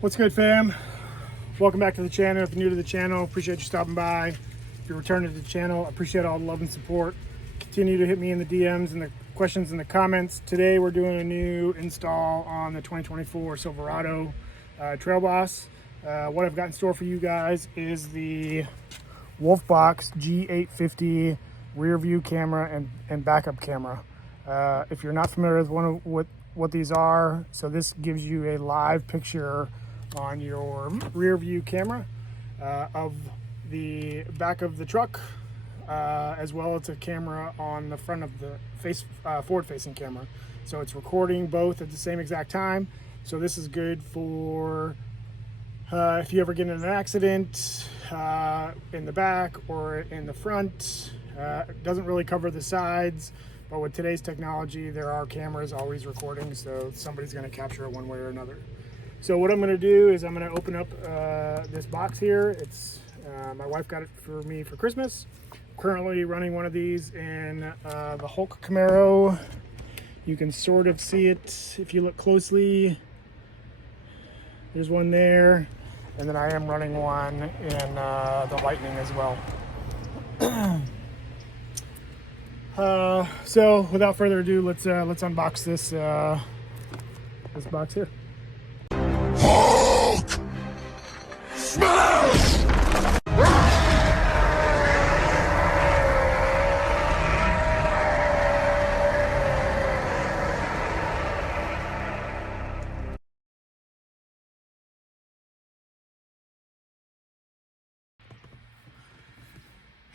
What's good, fam? Welcome back to the channel. If you're new to the channel, appreciate you stopping by. If you're returning to the channel, appreciate all the love and support. Continue to hit me in the DMs and the questions in the comments. Today we're doing a new install on the 2024 Silverado Trailboss. What I've got in store for you guys is the Wolfbox G850 rear view camera and backup camera. If you're not familiar with what these are, so this gives you a live picture on your rear view camera of the back of the truck, as well as a camera on the front of the forward facing camera. So it's recording both at the same exact time. So this is good for if you ever get in an accident in the back or in the front. It doesn't really cover the sides, but with today's technology, there are cameras always recording, so somebody's going to capture it one way or another. So what I'm going to do is I'm going to open up this box here. It's my wife got it for me for Christmas. Currently running one of these in the Hulk Camaro. You can sort of see it if you look closely. There's one there, and then I am running one in the Lightning as well. So without further ado, let's unbox this box here. Hulk! Smash!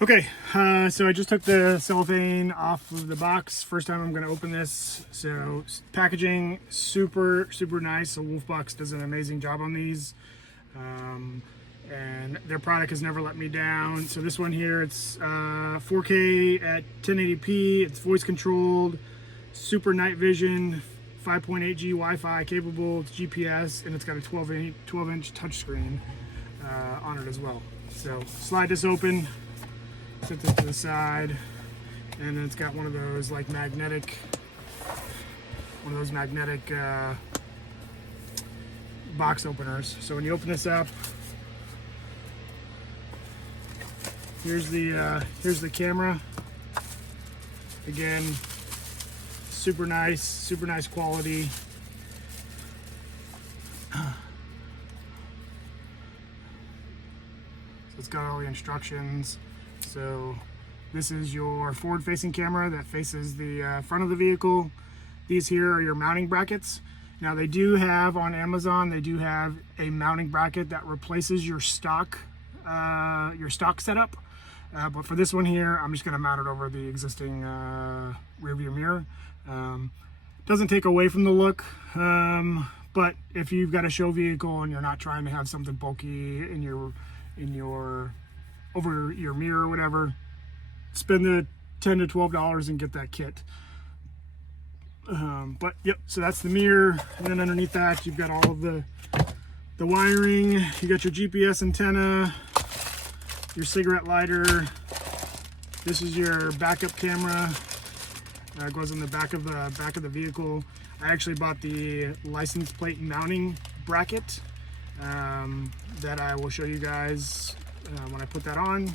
Okay, so I just took the cellophane off of the box. First time I'm going to open this. So packaging, super nice. So Wolfbox does an amazing job on these. And their product has never let me down. So this one here, it's 4K at 1080p. It's voice controlled, super night vision, 5.8G Wi-Fi capable. It's GPS, and it's got a 12-inch touchscreen on it as well. So slide this open. Set this to the side, and then it's got one of those like magnetic box openers. So when you open this up, here's the camera. Again, super nice quality. So it's got all the instructions. So this is your forward-facing camera that faces the front of the vehicle. These here are your mounting brackets. Now they do have on Amazon, they do have a mounting bracket that replaces your stock setup. But for this one here, I'm just going to mount it over the existing rear view mirror. Doesn't take away from the look, but if you've got a show vehicle and you're not trying to have something bulky in your over your mirror or whatever, spend the $10 to $12 and get that kit. But yep, so that's the mirror, and then underneath that you've got all of the wiring. You got your GPS antenna, your cigarette lighter. This is your backup camera. It goes on the back of the vehicle. I actually bought the license plate mounting bracket that I will show you guys when I put that on.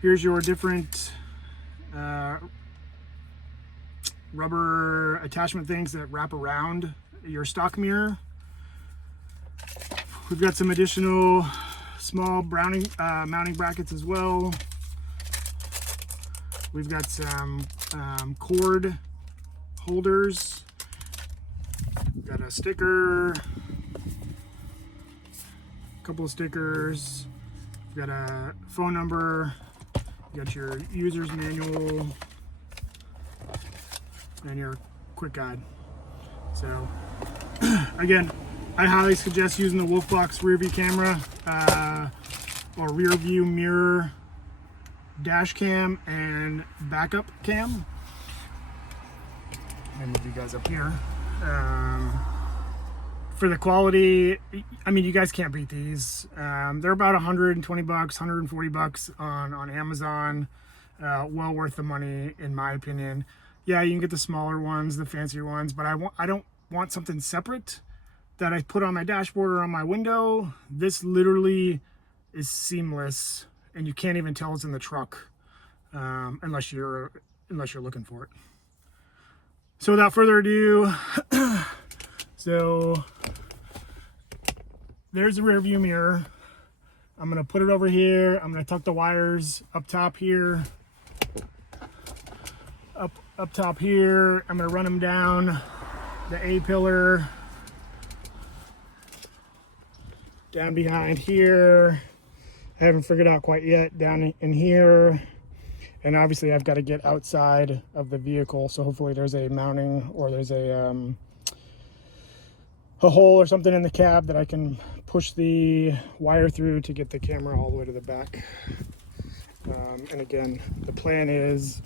Here's your different rubber attachment things that wrap around your stock mirror. We've got some additional small mounting brackets as well. We've got some cord holders. We've got a sticker, a couple of stickers. We've got a phone number. You got your user's manual and your quick guide. So again, I highly suggest using the Wolfbox rear view camera or rear view mirror dash cam and backup cam. Let me move you guys up here. For the quality, I mean, you guys can't beat these. They're about $120, $140 on Amazon. Well worth the money, in my opinion. Yeah, you can get the smaller ones, the fancier ones, but I don't want something separate. that I put on my dashboard or on my window, this literally is seamless, and you can't even tell it's in the truck unless you're looking for it. So without further ado, so there's the rear view mirror. I'm gonna put it over here. I'm gonna tuck the wires up top here, up top here. I'm gonna run them down the A-pillar, down behind here. I haven't figured out quite yet, down in here. And obviously I've got to get outside of the vehicle, so hopefully there's a mounting, or there's a hole or something in the cab that I can push the wire through to get the camera all the way to the back. And again, the plan is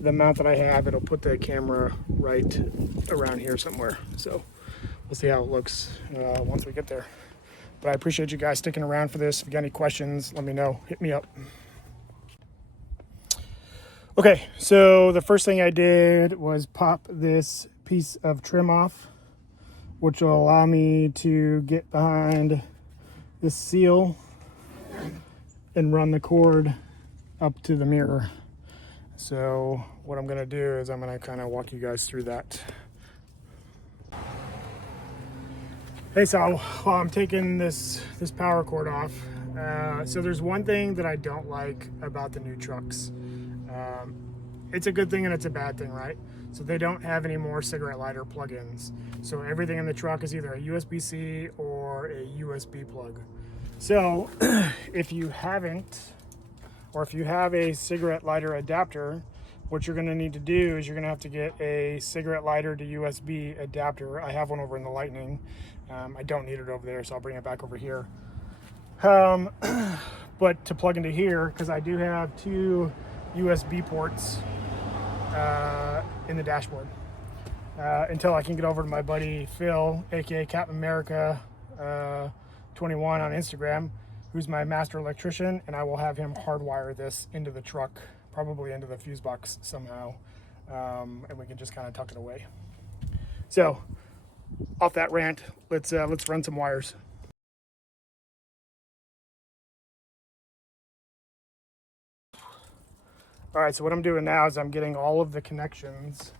the mount that I have, it'll put the camera right around here somewhere. So we'll see how it looks once we get there. But I appreciate you guys sticking around for this. If you got any questions, let me know. Hit me up. Okay, so the first thing I did was pop this piece of trim off, which will allow me to get behind this seal and run the cord up to the mirror. So what I'm gonna do is I'm gonna kind of walk you guys through that. Hey, so while I'm taking this power cord off, so there's one thing that I don't like about the new trucks. It's a good thing and it's a bad thing, right? So they don't have any more cigarette lighter plug-ins. So everything in the truck is either a USB-C or a USB plug. So if you haven't, or if you have a cigarette lighter adapter, what you're gonna need to do is you're gonna have to get a cigarette lighter to USB adapter. I have one over in the Lightning. I don't need it over there, so I'll bring it back over here. But to plug into here, because I do have two USB ports in the dashboard, until I can get over to my buddy Phil, aka Captain America 21 on Instagram, who's my master electrician, and I will have him hardwire this into the truck, probably into the fuse box somehow, and we can just kind of tuck it away. So off that rant, let's run some wires. All right, so what I'm doing now is I'm getting all of the connections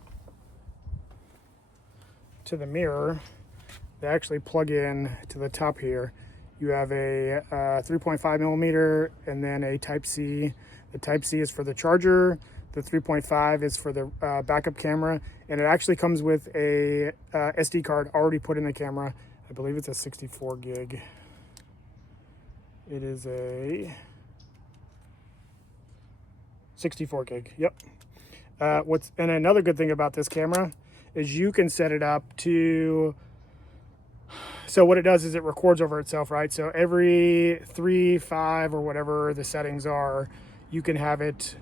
to the mirror. They actually plug in to the top here. You have a 3.5 millimeter and then a Type-C. The Type-C is for the charger. The 3.5 is for the backup camera. And it actually comes with a SD card already put in the camera. I believe it's a 64 gig. It is a 64 gig, yep. And another good thing about this camera is you can set it up to, so what it does is it records over itself, right? So every 3, 5, or whatever the settings are, you can have it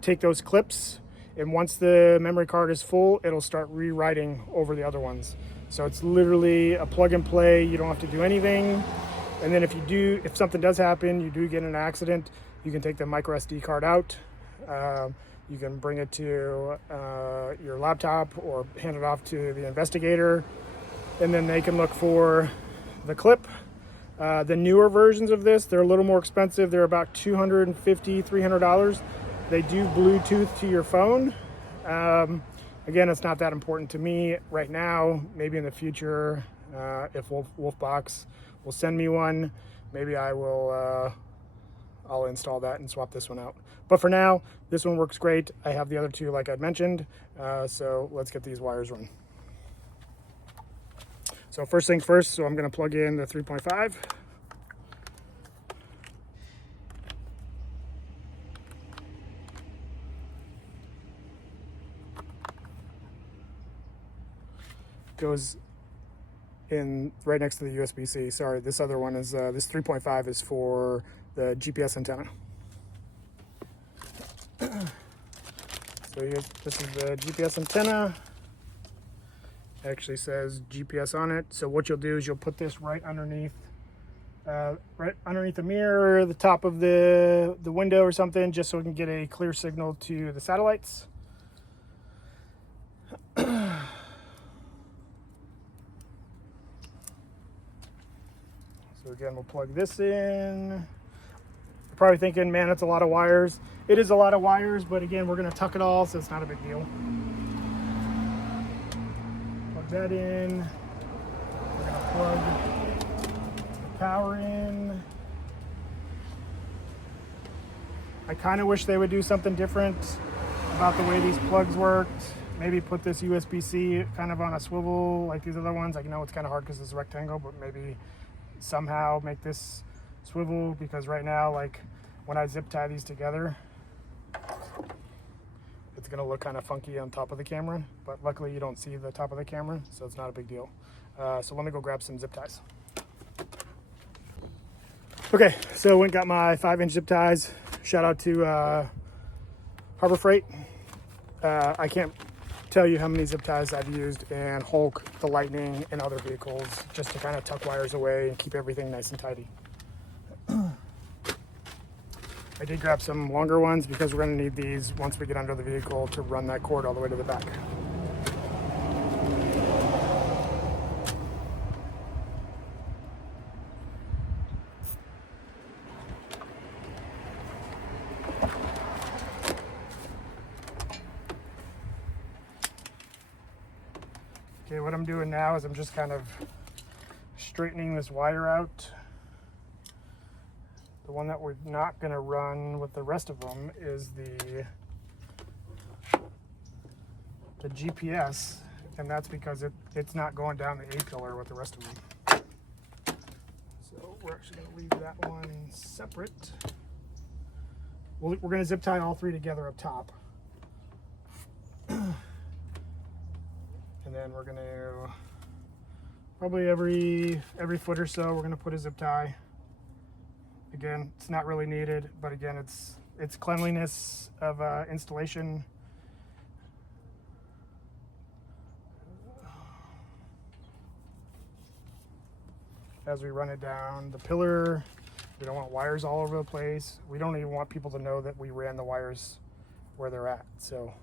take those clips, and once the memory card is full, it'll start rewriting over the other ones. So it's literally a plug and play. You don't have to do anything. And then if something does happen, you do get in an accident, you can take the micro SD card out. You can bring it to your laptop or hand it off to the investigator, and then they can look for the clip. The newer versions of this, they're a little more expensive. They're about $250, $300. They do Bluetooth to your phone. Again, it's not that important to me right now. Maybe in the future, if Wolfbox will send me one, maybe I will I'll install that and swap this one out. But for now, this one works great. I have the other two like I'd mentioned. So let's get these wires run. So first thing first, so I'm gonna plug in the 3.5. Goes in right next to the USB-C. Sorry, this other one is, this 3.5 is for the GPS antenna. So this is the GPS antenna. It actually says GPS on it. So what you'll do is you'll put this right underneath the mirror, the top of the window or something, just so we can get a clear signal to the satellites. So again, we'll plug this in. You're probably thinking, man, that's a lot of wires. It is a lot of wires, but again, we're gonna tuck it all, so it's not a big deal. Plug that in. We're gonna plug the power in. I kind of wish they would do something different about the way these plugs worked. Maybe put this USB-C kind of on a swivel like these other ones. I know it's kind of hard because it's a rectangle, but maybe somehow make this swivel, because right now, like when I zip tie these together, it's gonna look kind of funky on top of the camera, but luckily you don't see the top of the camera, so it's not a big deal. So let me go grab some zip ties. Okay, so went and got my 5-inch zip ties. Shout out to Harbor Freight. I can't tell you how many zip ties I've used in Hulk, the Lightning, and other vehicles, just to kind of tuck wires away and keep everything nice and tidy. I did grab some longer ones because we're going to need these once we get under the vehicle to run that cord all the way to the back. Okay, what I'm doing now is I'm just kind of straightening this wire out. The one that we're not going to run with the rest of them is the GPS, and that's because it's not going down the A-pillar with the rest of them. So we're actually going to leave that one separate. We're going to zip tie all three together up top. And then we're going to, probably every foot or so, we're going to put a zip tie. Again, it's not really needed, but again, it's cleanliness of installation. As we run it down the pillar, we don't want wires all over the place. We don't even want people to know that we ran the wires where they're at. So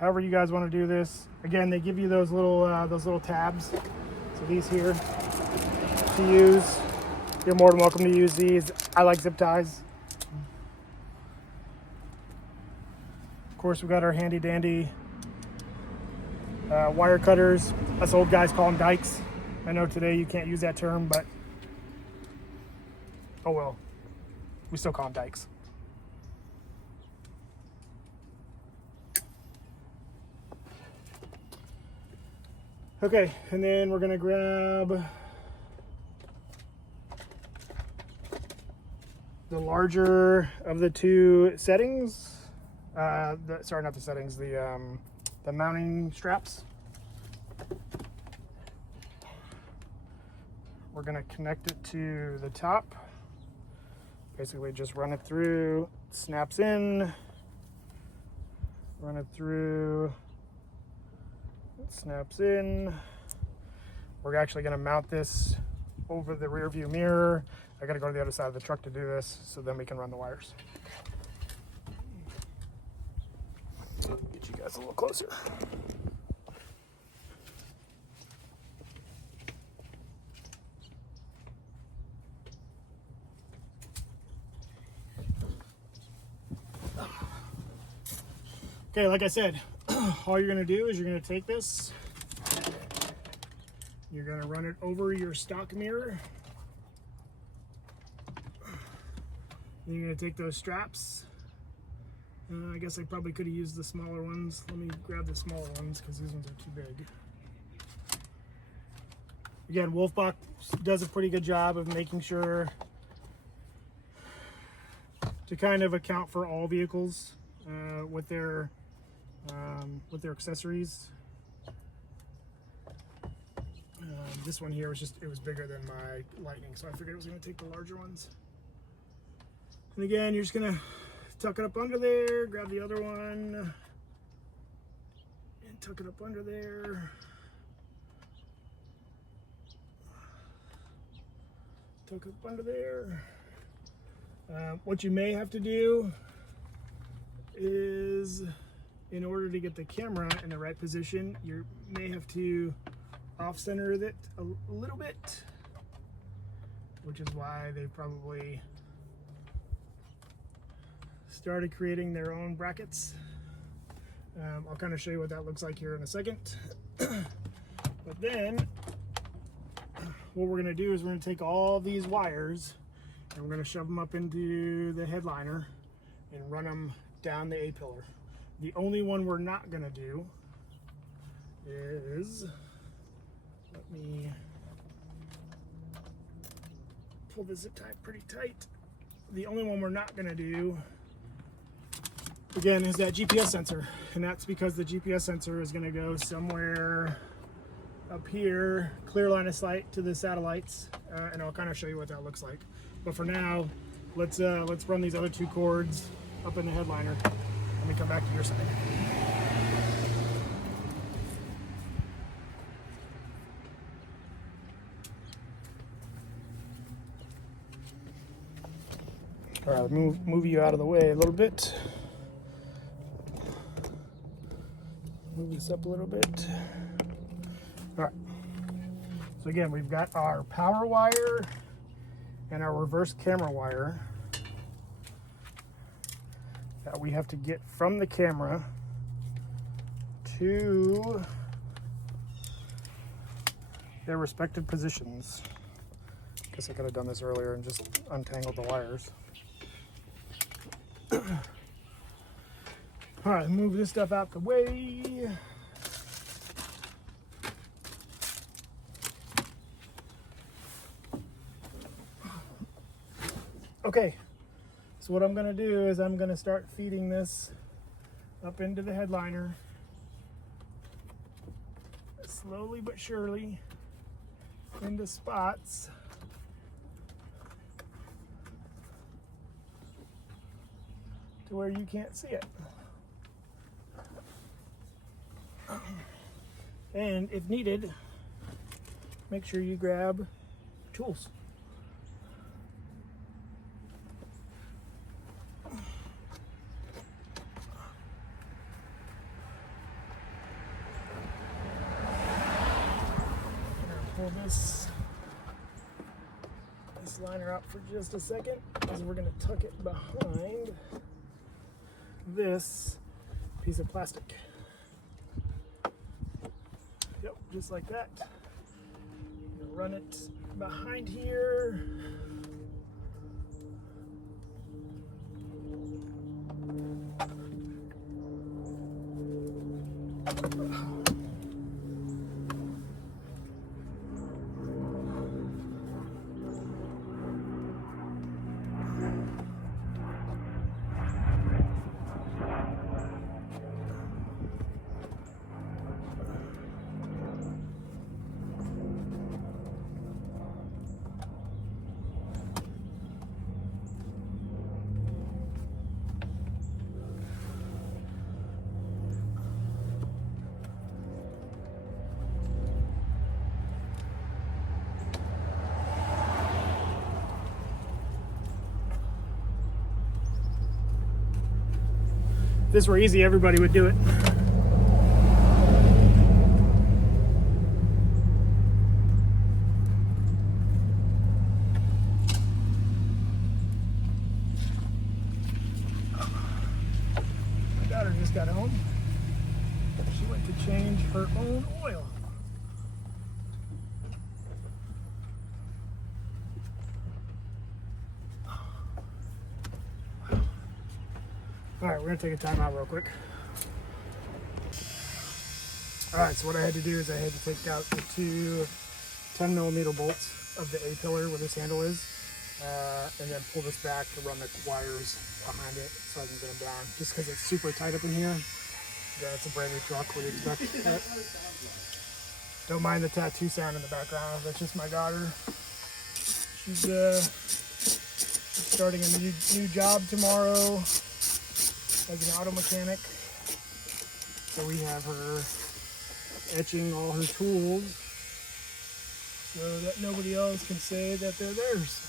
however you guys want to do this. Again, they give you those little tabs. So these here to use. You're more than welcome to use these. I like zip ties. Of course, we got our handy dandy wire cutters. Us old guys call them dikes. I know today you can't use that term, but oh well. We still call them dikes. Okay, and then we're gonna grab the larger of the two settings. Sorry, not the settings, the mounting straps. We're gonna connect it to the top. Basically just run it through, snaps in, run it through, it snaps in. We're actually gonna mount this over the rear view mirror. I gotta go to the other side of the truck to do this, so then we can run the wires. Get you guys a little closer. Okay, like I said, all you're gonna do is you're gonna take this, you're gonna run it over your stock mirror. Then you're gonna take those straps. I guess I probably could have used the smaller ones. Let me grab the smaller ones because these ones are too big. Again, Wolfbox does a pretty good job of making sure to kind of account for all vehicles with their accessories. This one here was it was bigger than my Lightning, so I figured I was going to take the larger ones. And again, you're just going to tuck it up under there, grab the other one, and tuck it up under there. Tuck up under there. What you may have to do is, in order to get the camera in the right position, you may have to off-center it a little bit, which is why they probably started creating their own brackets. I'll kind of show you what that looks like here in a second. But then what we're going to do is we're going to take all these wires and we're going to shove them up into the headliner and run them down the A-pillar. The only one we're not going to do is, let me pull this zip tie pretty tight. The only one we're not going to do, again, is that GPS sensor. And that's because the GPS sensor is going to go somewhere up here, clear line of sight to the satellites, and I'll kind of show you what that looks like. But for now, let's run these other two cords up in the headliner. Let me come back to your side. All right, move you out of the way a little bit. Move this up a little bit. All right. So again, we've got our power wire and our reverse camera wire that we have to get from the camera to their respective positions. Guess I could have done this earlier and just untangled the wires. All right, move this stuff out the way. Okay, so what I'm gonna do is I'm gonna start feeding this up into the headliner, slowly but surely, into spots. To where you can't see it. And if needed, make sure you grab tools. Pull this liner out for just a second, because we're going to tuck it behind this piece of plastic. Yep, just like that. Run it behind here. If this were easy, everybody would do it. My daughter just got home. She went to change her own oil. All right, we're gonna take a time out real quick. All right, so what I had to do is I had to take out the two 10mm bolts of the A-pillar where this handle is, and then pull this back to run the wires behind it so I can get them down. Just because it's super tight up in here. Yeah, it's a brand new truck. What do you expect? Don't mind the tattoo sound in the background. That's just my daughter. She's starting a new job tomorrow as an auto mechanic. So we have her etching all her tools so that nobody else can say that they're theirs.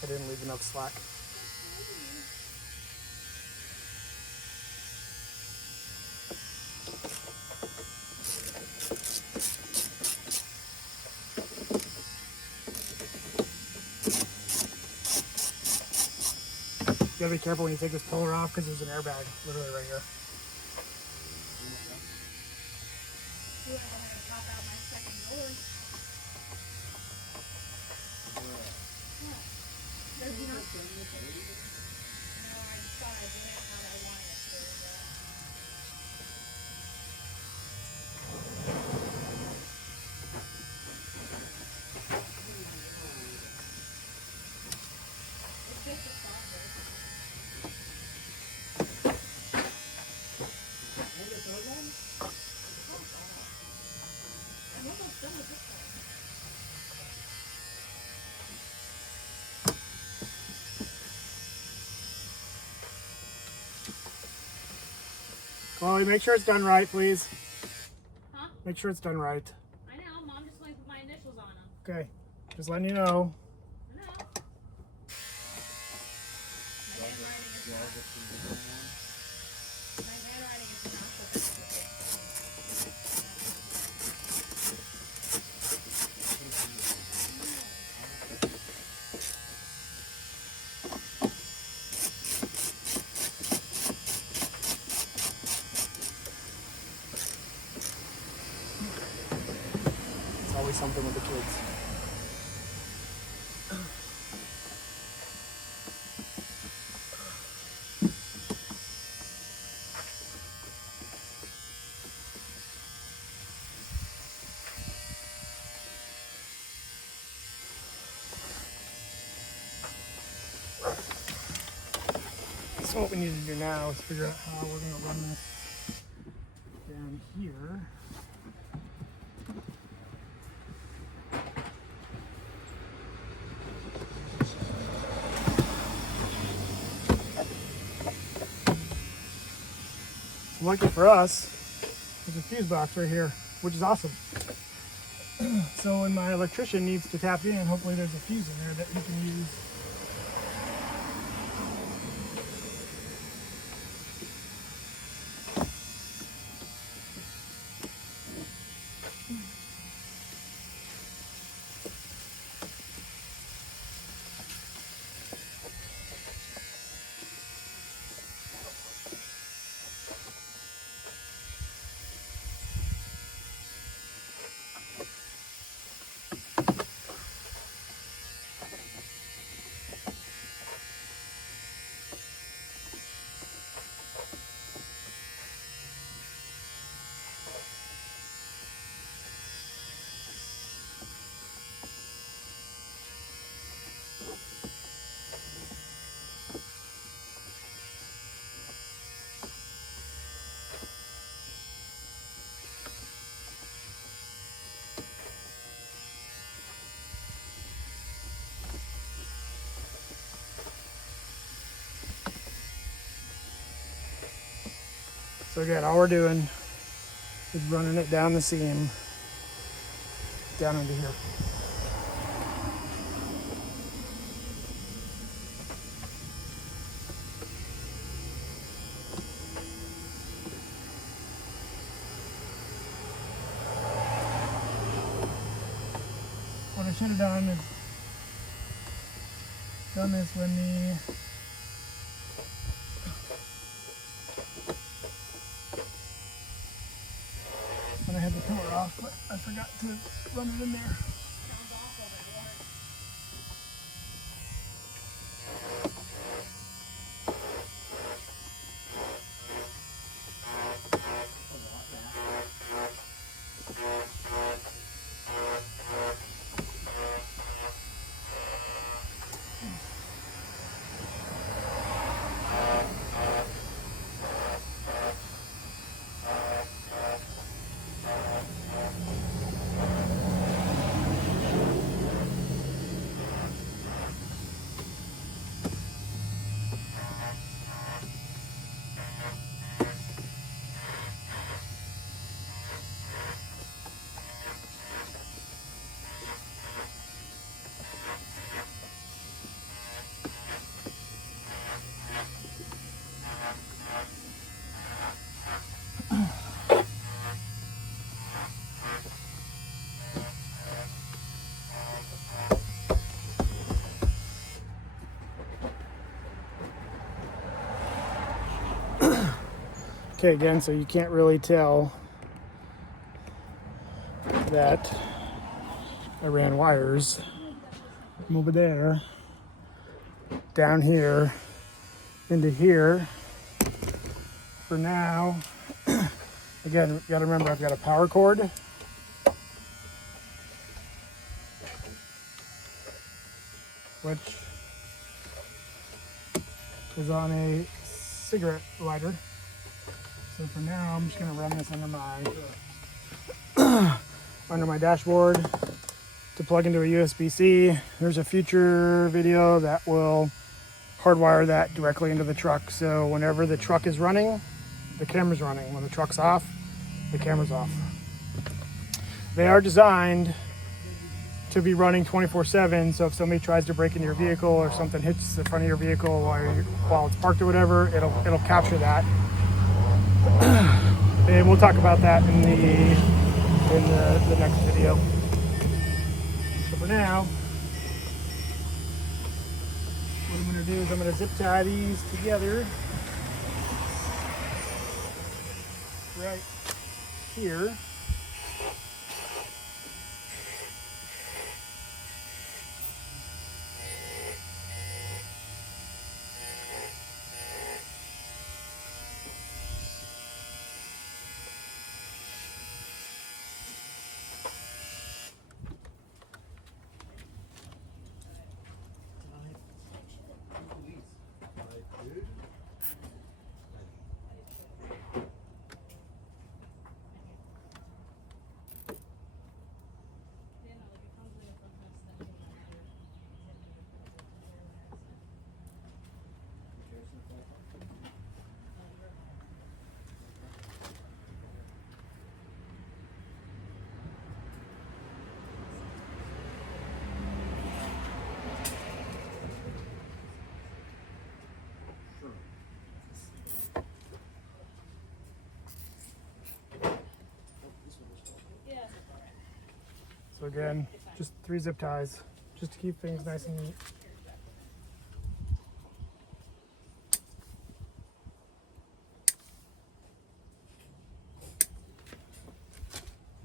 I didn't leave enough slack. You gotta be careful when you take this puller off because there's an airbag literally right here. Chloe, make sure it's done right, please. Huh? Make sure it's done right. I know, Mom just wanted to put my initials on them. Okay, just letting you know. I know. My handwriting is not. My handwriting is not the best. It's always something with the kids. So what we need to do now is figure out how we're going to run this down here. Lucky for us, there's a fuse box right here, which is awesome. So when my electrician needs to tap in, hopefully there's a fuse in there that he can use. So again, all we're doing is running it down the seam, down into here. What I should have done is done this when I had the pillar off, but I forgot to run it in there. Sounds awful, but it works. Okay, again, so you can't really tell that I ran wires from over there down here into here. For now, again, you gotta remember I've got a power cord. Which is on a cigarette lighter. So for now, I'm just gonna run this under my dashboard to plug into a USB-C. There's a future video that will hardwire that directly into the truck. So whenever the truck is running, the camera's running. When the truck's off, the camera's off. They are designed to be running 24/7. So if somebody tries to break into your vehicle or something hits the front of your vehicle while it's parked or whatever, it'll capture that. And we'll talk about that in the next video. So for now, what I'm going to do is I'm going to zip tie these together right here. So again, just 3 zip ties, just to keep things nice and neat.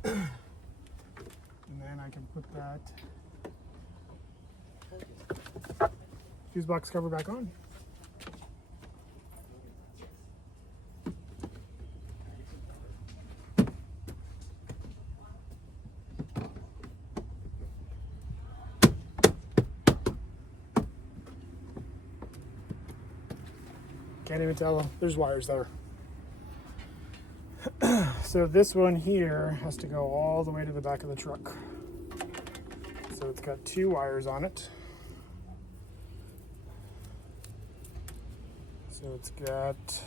And then I can put that fuse box cover back on. Can't even tell, there's wires there. So this one here has to go all the way to the back of the truck. So it's got 2 wires on it. So it's got,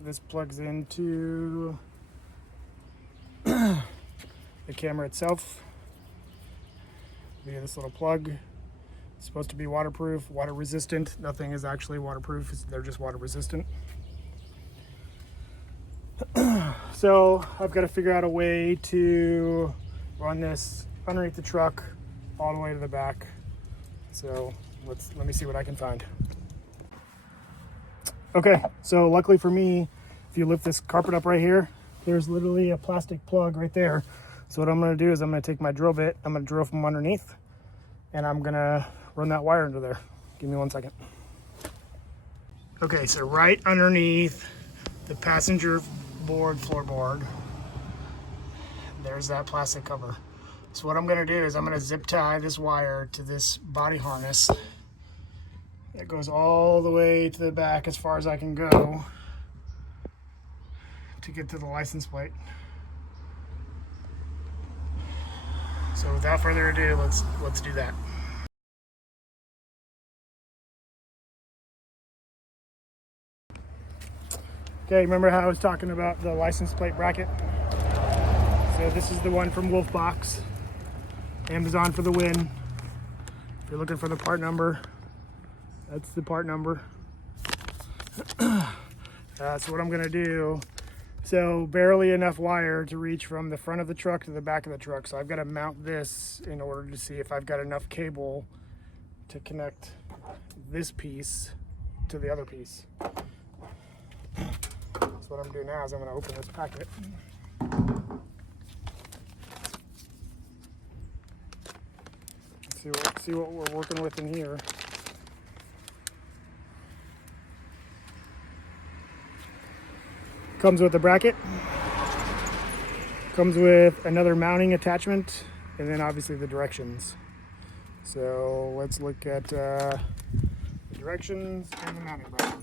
this plugs into the camera itself via this little plug. It's supposed to be waterproof, water resistant. Nothing is actually waterproof, they're just water resistant. So I've got to figure out a way to run this underneath the truck all the way to the back. So let me see what I can find. Okay, so luckily for me, if you lift this carpet up right here, there's literally a plastic plug right there. So what I'm going to do is I'm going to take my drill bit, I'm going to drill from underneath, and I'm going to run that wire into there. Give me 1 second. Okay, so right underneath the passenger floorboard, there's that plastic cover. So what I'm going to do is I'm going to zip tie this wire to this body harness that goes all the way to the back as far as I can go to get to the license plate. So without further ado, let's do that. Okay, remember how I was talking about the license plate bracket? So this is the one from Wolfbox. Amazon for the win. If you're looking for the part number, that's the part number. So what I'm gonna do, so barely enough wire to reach from the front of the truck to the back of the truck. So I've got to mount this in order to see if I've got enough cable to connect this piece to the other piece. So what I'm doing now is I'm going to open this packet. See what we're working with in here. Comes with a bracket. Comes with another mounting attachment, and then obviously the directions. So let's look at the directions and the mounting bracket.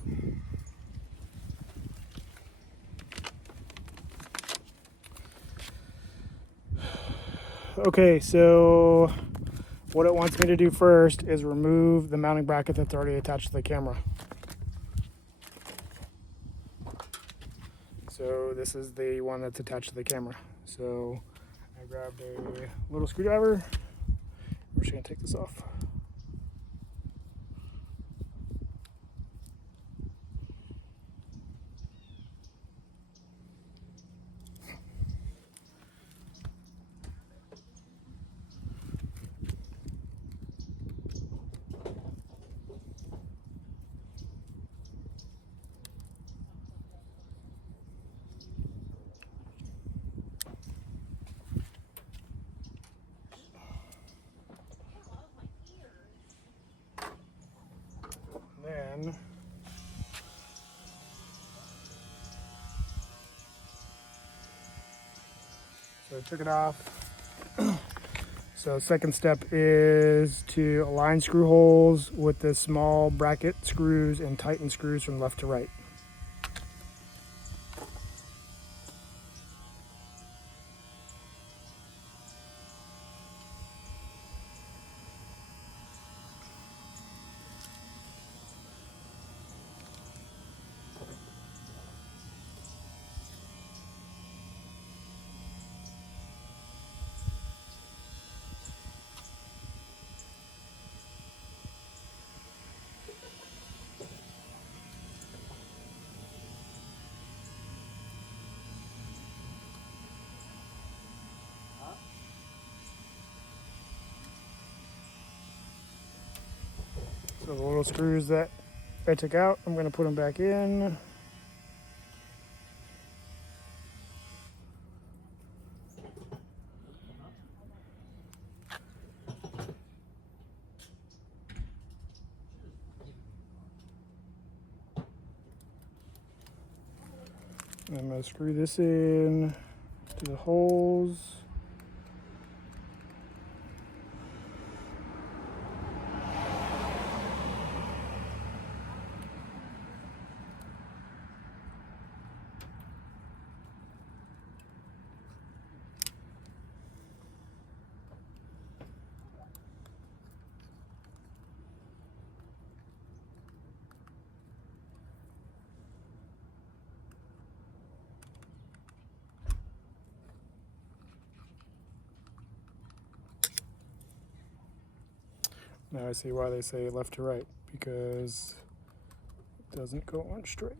Okay, so what it wants me to do first is remove the mounting bracket that's already attached to the camera. So this is the one that's attached to the camera. So I grabbed a little screwdriver. We're just gonna take this off. Then so I took it off. So second step is to align screw holes with the small bracket screws and tighten screws from left to right. So the little screws that I took out, I'm going to put them back in. And I'm going to screw this in to the holes. Now I see why they say left to right, because it doesn't go on straight.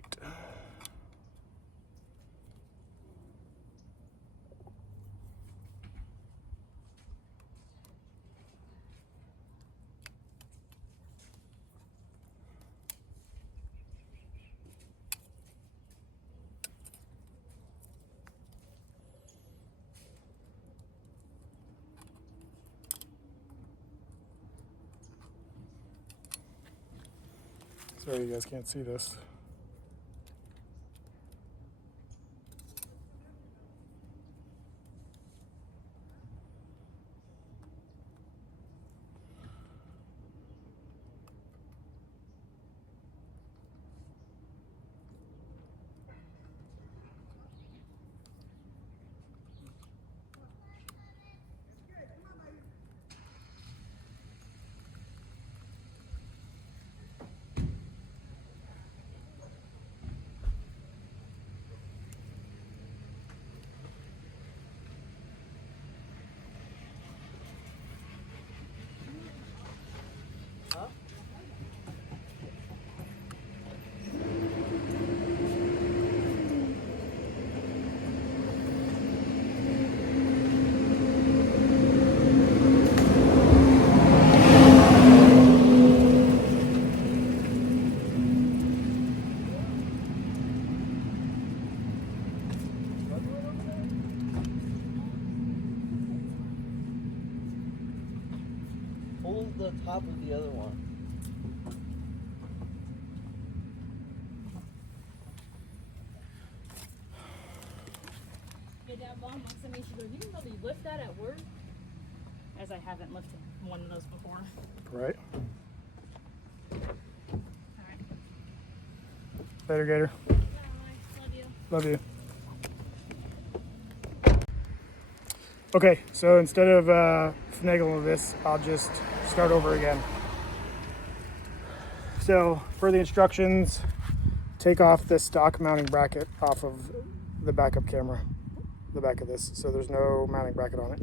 Sorry you guys can't see this. Pull the top of the other one. Hey, Dad, Mom looks at me. She goes, "You can probably lift that at work." As I haven't lifted one of those before. Right. All right. Later, Gator. Bye. Love you. Love you. Okay, so instead of finagling with this, I'll just start over again. So for the instructions, take off the stock mounting bracket off of the backup camera, the back of this, so there's no mounting bracket on it.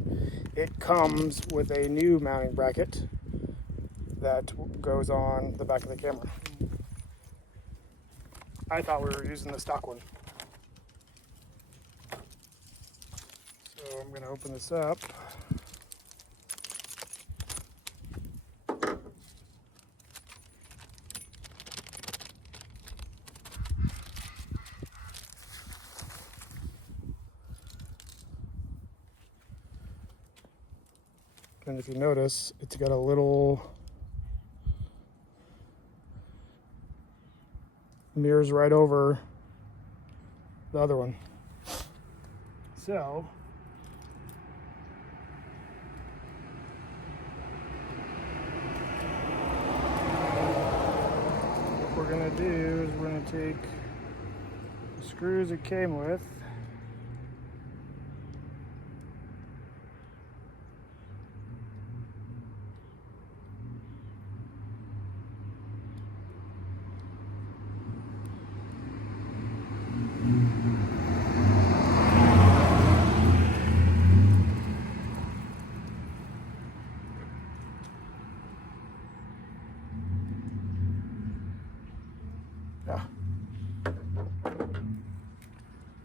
It comes with a new mounting bracket that goes on the back of the camera. I thought we were using the stock one. So I'm going to open this up. And if you notice, it's got a little mirrors right over the other one. So what we're gonna do is we're gonna take the screws it came with,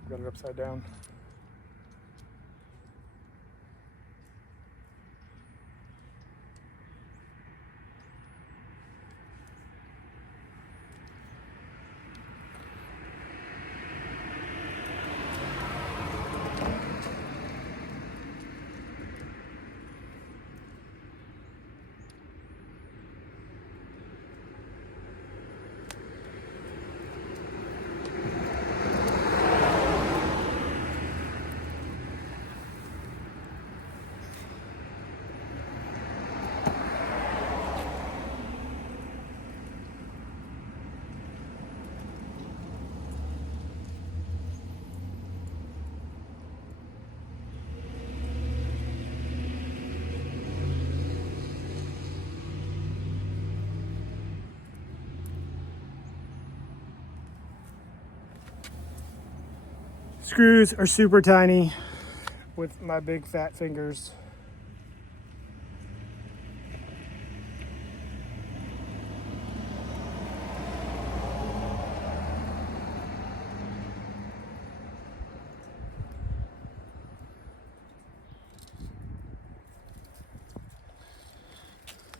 got it upside down. Screws are super tiny with my big fat fingers.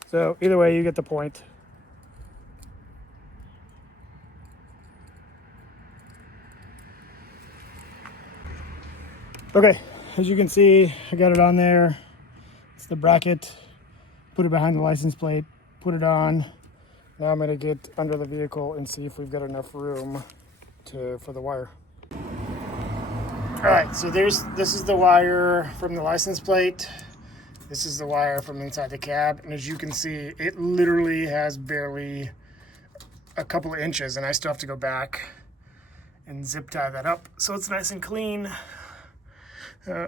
So either way, you get the point. Okay, as you can see, I got it on there. It's the bracket. Put it behind the license plate, put it on. Now I'm gonna get under the vehicle and see if we've got enough room for the wire. All right, so this is the wire from the license plate. This is the wire from inside the cab. And as you can see, it literally has barely a couple of inches, and I still have to go back and zip tie that up so it's nice and clean.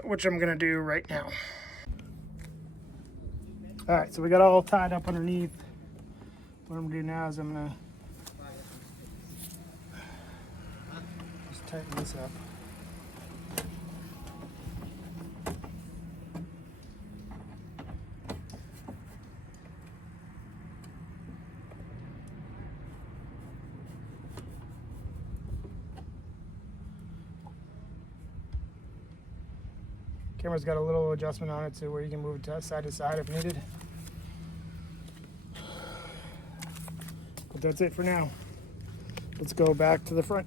Which I'm gonna do right now. All right, so we got all tied up underneath. What I'm gonna do now is I'm gonna just tighten this up. Camera's got a little adjustment on it so where you can move it side to side if needed. But that's it for now. Let's go back to the front.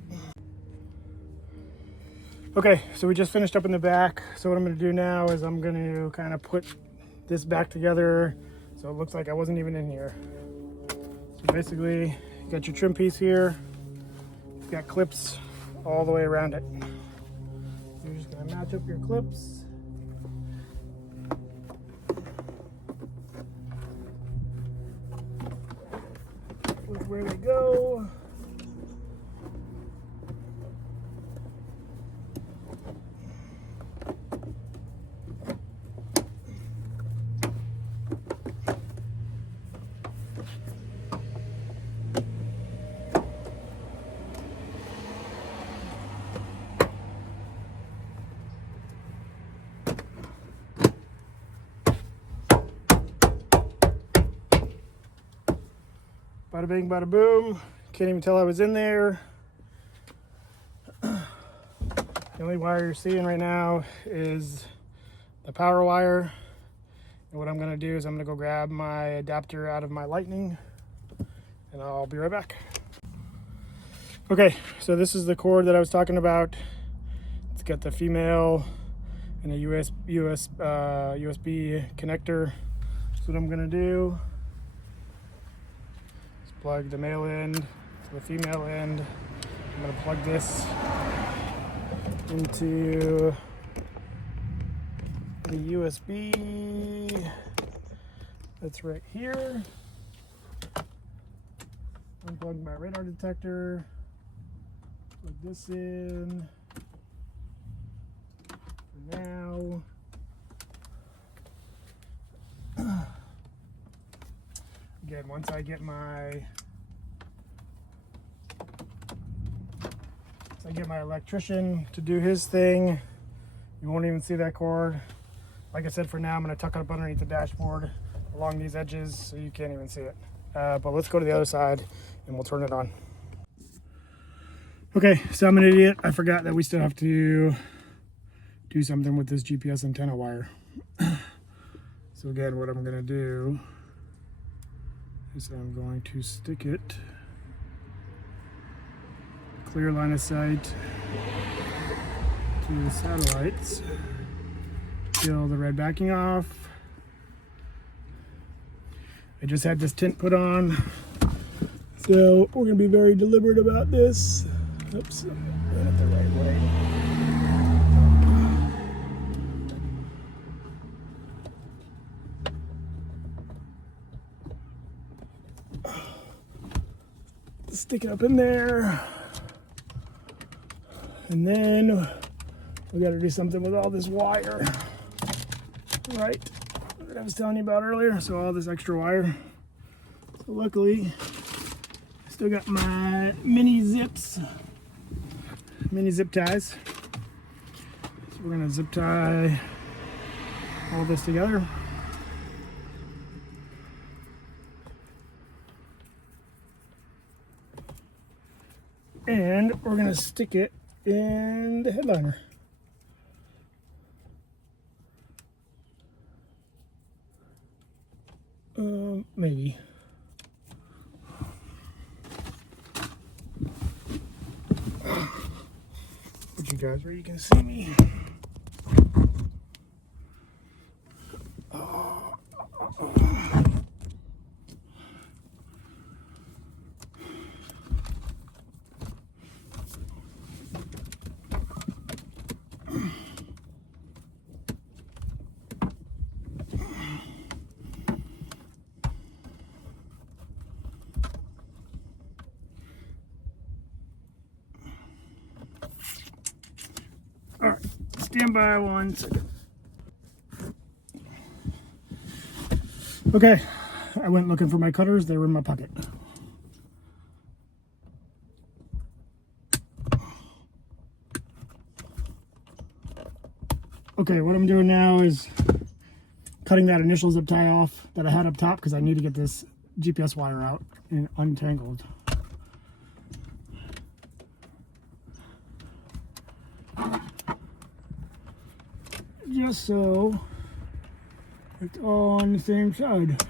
Okay, so we just finished up in the back. So what I'm gonna do now is I'm gonna kind of put this back together So it looks like I wasn't even in here. So basically, you got your trim piece here. You've got clips all the way around it. You're just gonna match up your clips. With where they go. Bada bing, bada boom. Can't even tell I was in there. The only wire you're seeing right now is the power wire. And what I'm gonna do is I'm gonna go grab my adapter out of my Lightning and I'll be right back. Okay, so this is the cord that I was talking about. It's got the female and a USB connector. That's what I'm gonna do. Plug the male end to the female end. I'm gonna plug this into the USB that's right here. Unplug my radar detector. Plug this in for now. Again, once I get my electrician to do his thing, you won't even see that cord. Like I said, for now I'm going to tuck it up underneath the dashboard along these edges so you can't even see it. But let's go to the other side and we'll turn it on. Okay, so I'm an idiot. I forgot that we still have to do something with this GPS antenna wire. So again, what I'm going to do is I'm going to stick it clear line of sight to the satellites. Peel the red backing off. I just had this tint put on, so we're gonna be very deliberate about this. Oops, went it the right way. Stick it up in there. And then we got to do something with all this wire, right? That I was telling you about earlier. So all this extra wire. So luckily, I still got my mini zip ties. So we're gonna zip tie all this together. And we're gonna stick it in the headliner. Maybe. Put you guys where you can see me. All right, stand by 1 second. Okay, I went looking for my cutters. They were in my pocket. Okay, what I'm doing now is cutting that initial zip tie off that I had up top because I need to get this GPS wire out and untangled. Just so it's all on the same side.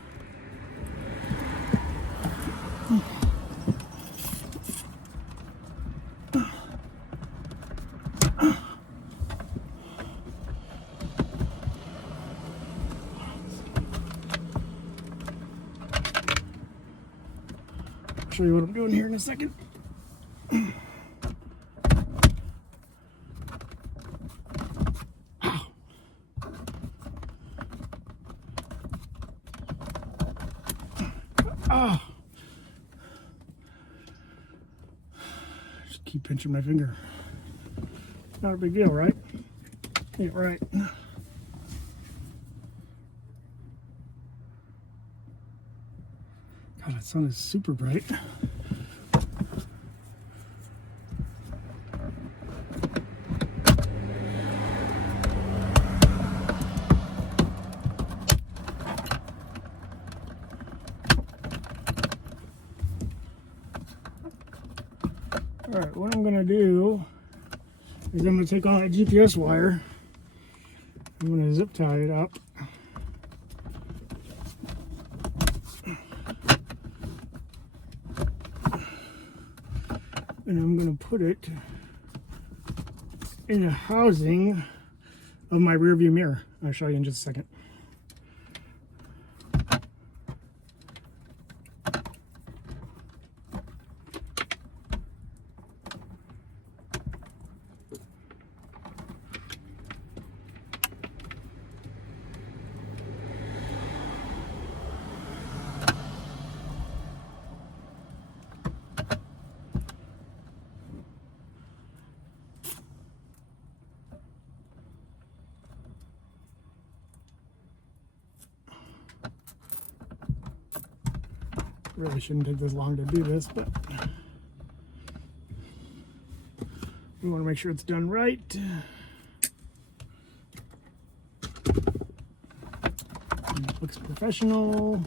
show you what I'm doing here in a second. Oh. Just keep pinching my finger. Not a big deal, right? Yeah, right. God, that sun is super bright. All right, what I'm gonna do is I'm gonna take all that GPS wire. I'm gonna zip tie it up. And I'm gonna put it in the housing of my rear view mirror. I'll show you in just a second. Really shouldn't take this long to do this, but we want to make sure it's done right. And it looks professional,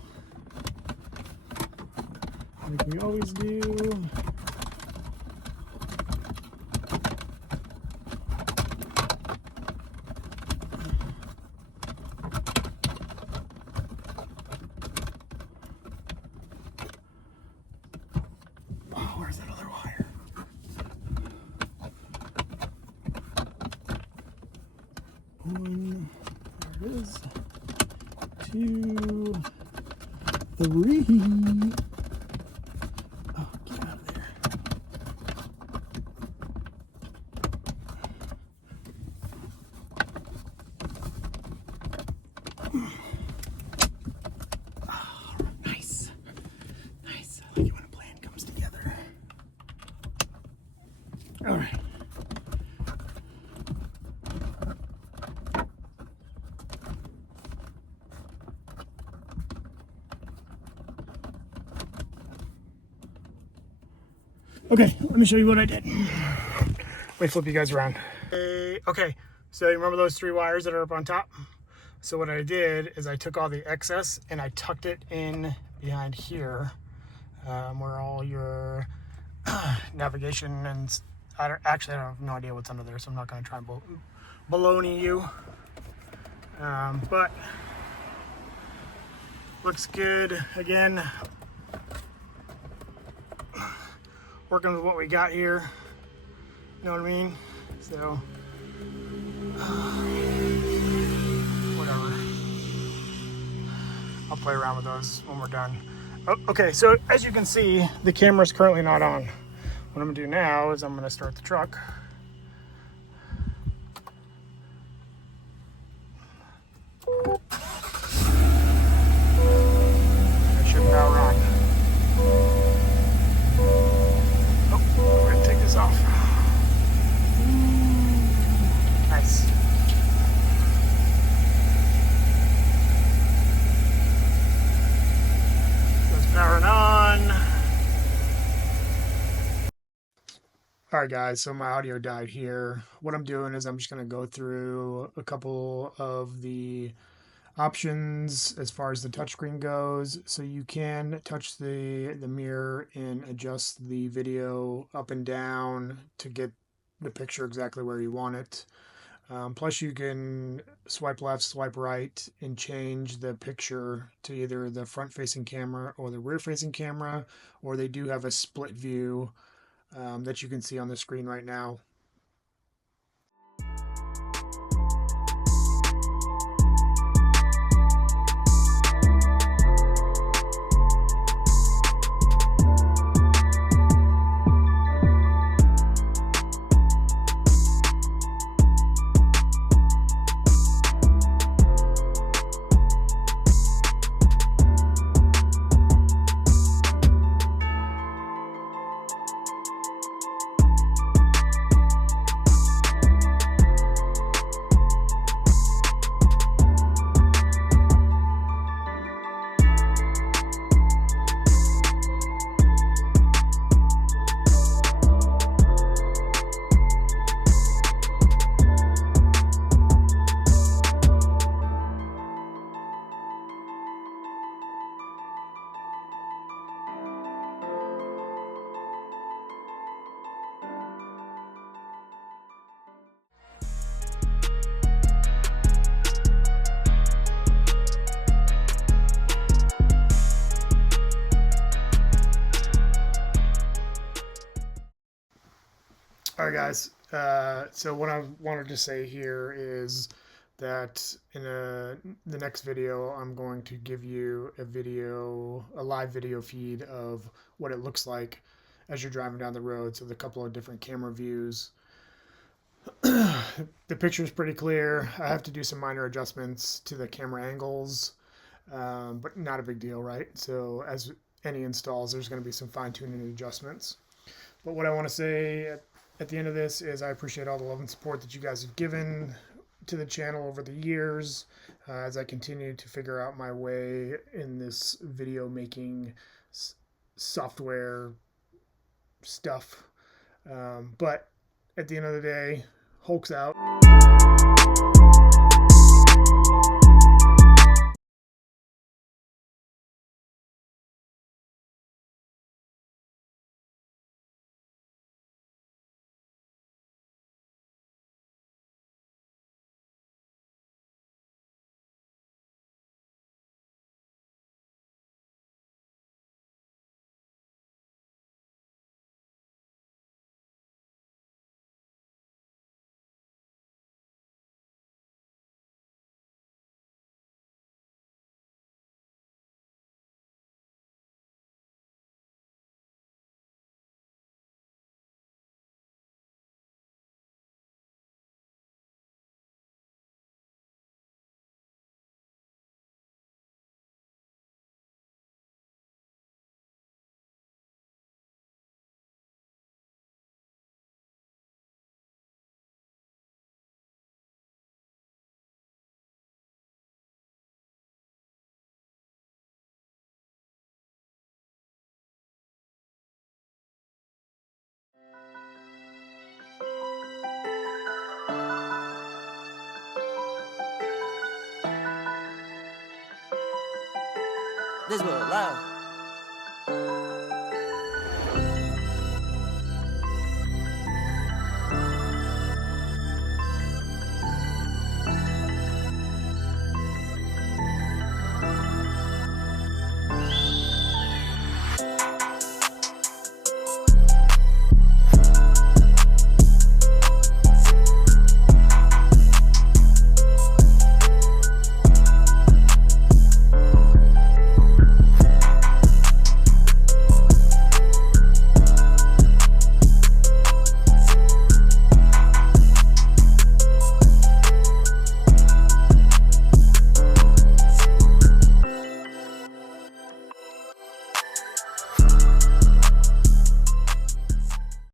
like we always do. Where's that other wire? One, there it is. 2, 3. Oh, get out of there. Oh, nice. Nice. I like it when a plan comes together. All right. Okay, let me show you what I did. Wait, flip you guys around. Okay, so you remember those 3 wires that are up on top? So what I did is I took all the excess and I tucked it in behind here, where all your navigation and I have no idea what's under there, so I'm not going to try and baloney you. But looks good. Again, working with what we got here. You know what I mean? So whatever. I'll play around with those when we're done. Oh, okay, so as you can see, the camera's currently not on. What I'm gonna do now is I'm gonna start the truck. It should power on. Oh, we're gonna take this off. Nice. So it's powering on. All right, guys, so my audio died here. What I'm doing is I'm just going to go through a couple of the options as far as the touchscreen goes. So you can touch the mirror and adjust the video up and down to get the picture exactly where you want it. Plus you can swipe left, swipe right, and change the picture to either the front-facing camera or the rear-facing camera, or they do have a split view that you can see on the screen right now. All right, guys. So what I wanted to say here is that in the next video, I'm going to give you a live video feed of what it looks like as you're driving down the road. So the couple of different camera views. The picture is pretty clear. I have to do some minor adjustments to the camera angles, but not a big deal, right? So as any installs, there's going to be some fine-tuning adjustments. But what I want to say at the end of this is I appreciate all the love and support that you guys have given to the channel over the years as I continue to figure out my way in this video making software stuff. But at the end of the day, Hulk's out. This was loud.